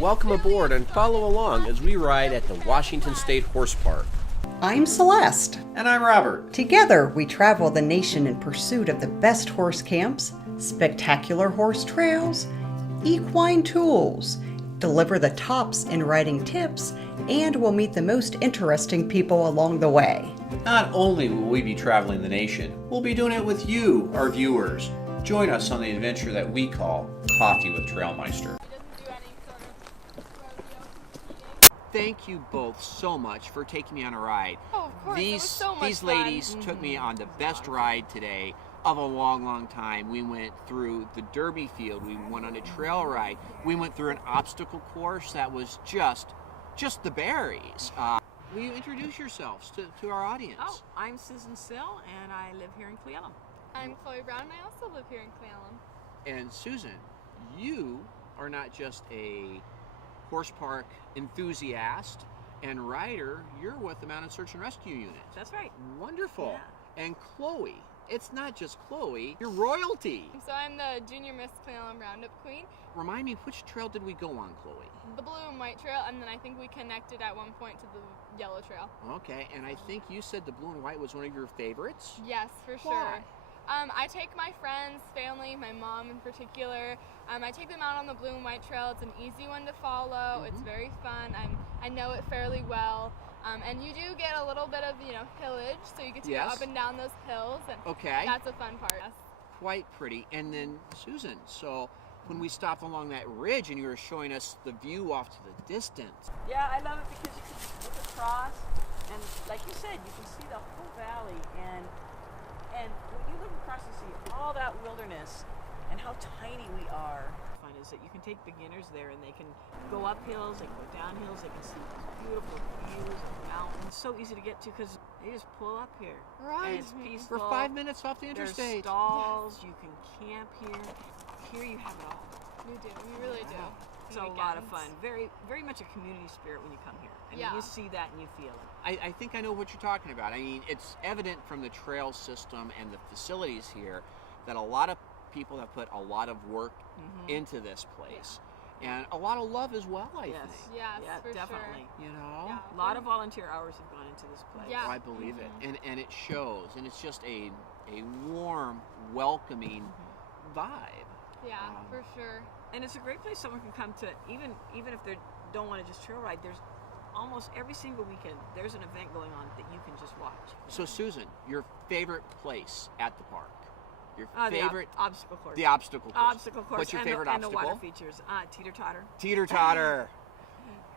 Welcome aboard and follow along as we ride at the Washington State Horse Park. I'm Celeste. And I'm Robert. Together, we travel the nation in pursuit of the best horse camps, spectacular horse trails, equine tools, deliver the tops in riding tips, and we'll meet the most interesting people along the way. Not only will we be traveling the nation, we'll be doing it with you, our viewers. Join us on the adventure that we call Coffee with TrailMeister. Thank you both so much for taking me on a ride. Oh, of course. These, it was so much these fun. ladies took me on the best ride today of a long, long time. We went through the Derby field. We went on a trail ride. We went through an obstacle course that was just the berries. Will you introduce yourselves to our audience? Oh, I'm Susan Sill, and I live here in Cle Elum. I'm Chloe Brown, and I also live here in Cle Elum. And Susan, you are not just a horse park enthusiast and rider, you're with the Mounted Search and Rescue Unit. That's right. Wonderful. Yeah. And Chloe, it's not just Chloe, you're royalty. So I'm the Junior Miss Cle Elum Roundup Queen. Remind me, which trail did we go on, Chloe? The blue and white trail, and then I think we connected at one point to the yellow trail. Okay, and I think you said the blue and white was one of your favorites? Yes, for sure. Why? I take my friends, family, my mom in particular. I take them out on the blue and white trail. It's an easy one to follow. It's very fun. I know it fairly well. And you do get a little bit of, hillage, so you get to go up and down those hills. And Okay. that's a fun part. Quite pretty. And then, Susan, so when we stopped along that ridge and you were showing us the view off to the distance. Yeah, I love it because you can look across, and like you said, you can see the whole valley, and when you look across and see all that wilderness and how tiny we are, fun is that you can take beginners there and they can go up hills, they can go down hills, they can see these beautiful views of mountains. So easy to get to because they just pull up here. Right. And it's peaceful. We're 5 minutes off the There's interstate. stalls, you can camp here. Here you have it all. We do. We really do. It's a lot of fun. Very, very much a community spirit when you come here. And Yeah. you see that and you feel it. I think I know what you're talking about. I mean, it's evident from the trail system and the facilities here that a lot of people have put a lot of work into this place. And a lot of love as well, I think. Yes, Yeah, for definitely. sure. You know? Yeah. A lot of volunteer hours have gone into this place. Yeah. I believe it. And it shows. And it's just a warm, welcoming vibe. Yeah, for sure. And it's a great place someone can come to, even if they don't want to just trail ride. There's almost every single weekend, there's an event going on that you can just watch. So, Susan, your favorite place at the park? Your The favorite obstacle course. The obstacle course. Obstacle course. What's your favorite and obstacle? And the water features. Teeter-totter. Teeter-totter.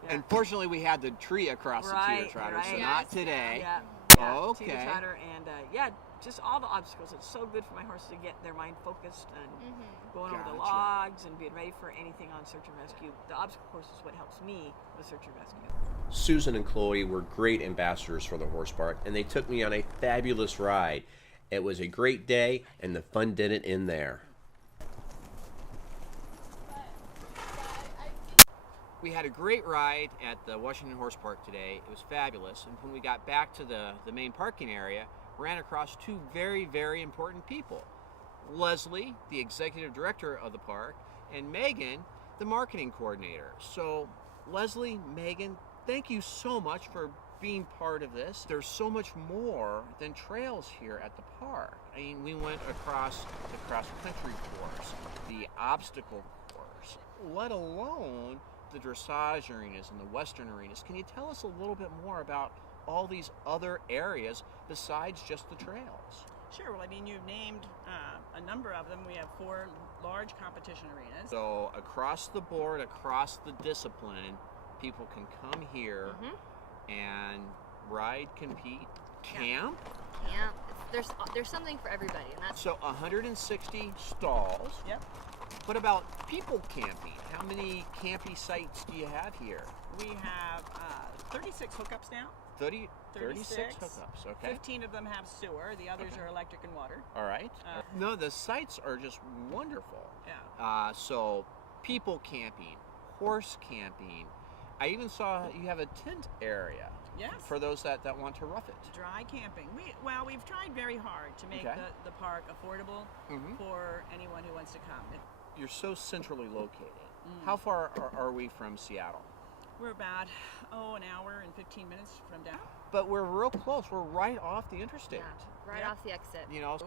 Yeah. Unfortunately, we had the tree across the teeter-totter, so not today. Yeah. Okay. Teeter-totter and just all the obstacles. It's so good for my horse to get their mind focused and going over the Gotcha. logs and being ready for anything on search and rescue. The obstacle course is what helps me with search and rescue. Susan and Chloe were great ambassadors for the horse park, and they took me on a fabulous ride. It was a great day, and the fun didn't end there. We had a great ride at the Washington Horse Park today. It was fabulous. And when we got back to the main parking area, ran across two very, very important people. Leslie, the executive director of the park, and Megan, the marketing coordinator. So, Leslie, Megan, thank you so much for being part of this. There's so much more than trails here at the park. I mean, we went across the cross-country course, the obstacle course, let alone the dressage arenas and the western arenas. Can you tell us a little bit more about all these other areas besides just the trails? Sure. Well, I mean, you've named a number of them. We have 4 large competition arenas. So across the board, across the discipline, people can come here and ride, compete, camp. Yeah, there's something for everybody, and that's So 160 stalls. Yep. What about people camping? How many campy sites do you have here? We have 36 hookups now. 36 hookups, okay. 15 of them have sewer. The others are electric and water. All right. No, the sites are just wonderful. Yeah. So people camping, horse camping. I even saw you have a tent area. Yes. For those that want to rough it. Dry camping. We've tried very hard to make the park affordable for anyone who wants to come. You're so centrally located. How far are we from Seattle? We're about, an hour and 15 minutes from down. But we're real close. We're right off the interstate. Yeah, right Yep. off the exit. You know,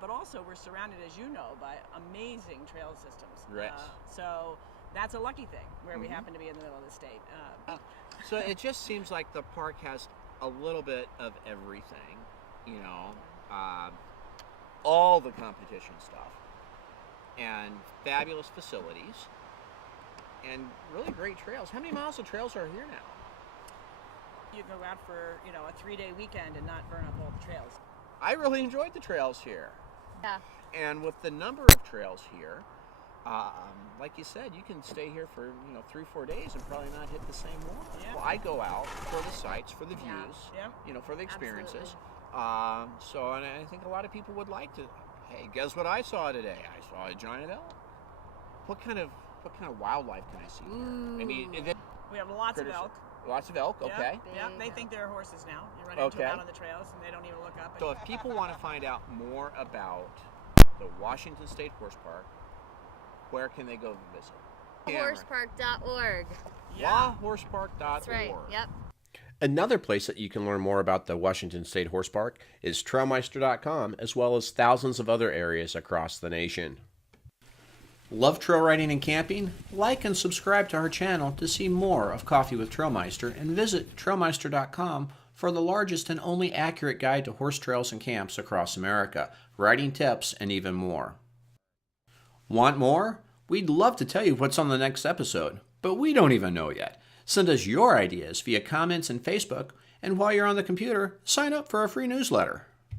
But also we're surrounded, as you know, by amazing trail systems. Right. So that's a lucky thing where we happen to be in the middle of the state. so it just seems like the park has a little bit of everything, you know, all the competition stuff, and fabulous facilities, and really great trails. How many miles of trails are here now? You go out for, a 3-day weekend and not burn up all the trails. I really enjoyed the trails here. Yeah. And with the number of trails here, like you said, you can stay here for 3-4 days and probably not hit the same one. Yeah. Well, I go out for the sights, for the views, Yeah. for the experiences. Absolutely. And I think a lot of people would like to. Hey, guess what I saw today? I saw a giant elk. What kind of wildlife can I see here? I mean, We have lots of critters- elk. Lots of elk. Okay. Yeah, Big they elk. think they're horses now. You run into them out on the trails and they don't even look up. So if people want to find out more about the Washington State Horse Park, where can they go visit? Horsepark.org. WaHorsepark.org. That's right. Yep. Another place that you can learn more about the Washington State Horse Park is TrailMeister.com, as well as thousands of other areas across the nation. Love trail riding and camping? Like and subscribe to our channel to see more of Coffee with TrailMeister, and visit TrailMeister.com for the largest and only accurate guide to horse trails and camps across America, riding tips, and even more. Want more? We'd love to tell you what's on the next episode, but we don't even know yet. Send us your ideas via comments and Facebook, and while you're on the computer, sign up for our free newsletter.